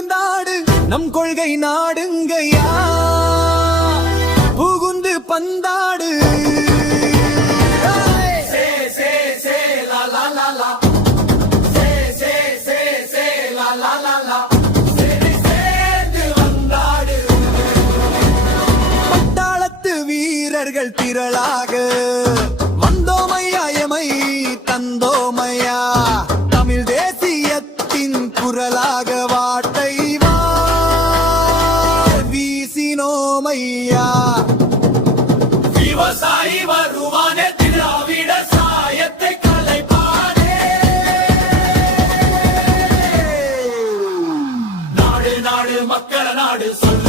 உயர்ந்தாடு நம் கொள்கை நாடுங்கய்யா. புகுந்து பந்தாடு. வீரர்கள் திரளாக. வந்தோமையா எமை தந்தோமையா. தமிழ் தேசியத்தின் குரலாக மக்கள நாடு சொல்ல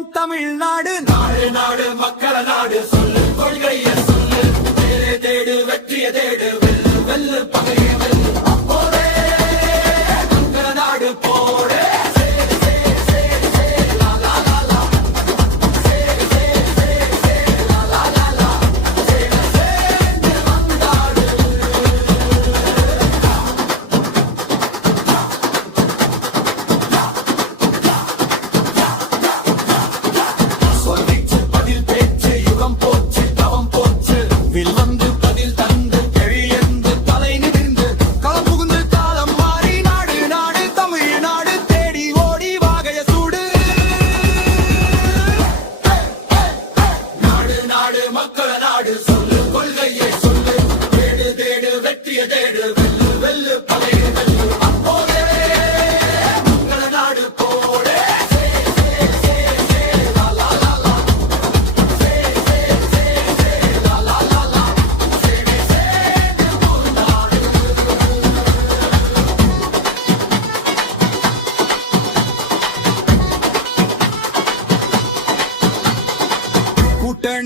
நாம் தமிழ்நாடு. நாடு நாடு மக்கள நாடு. சொல்லு கொள்கைய சொல்லு. தேடு வெற்றிய தேடு. வெல்லு வெல்லு பகை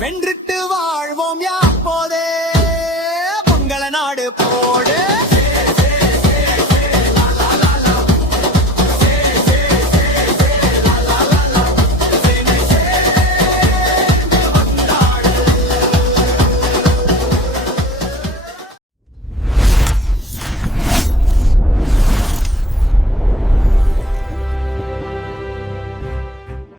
வென்றுட்டு வாழ்வோம் யா போதே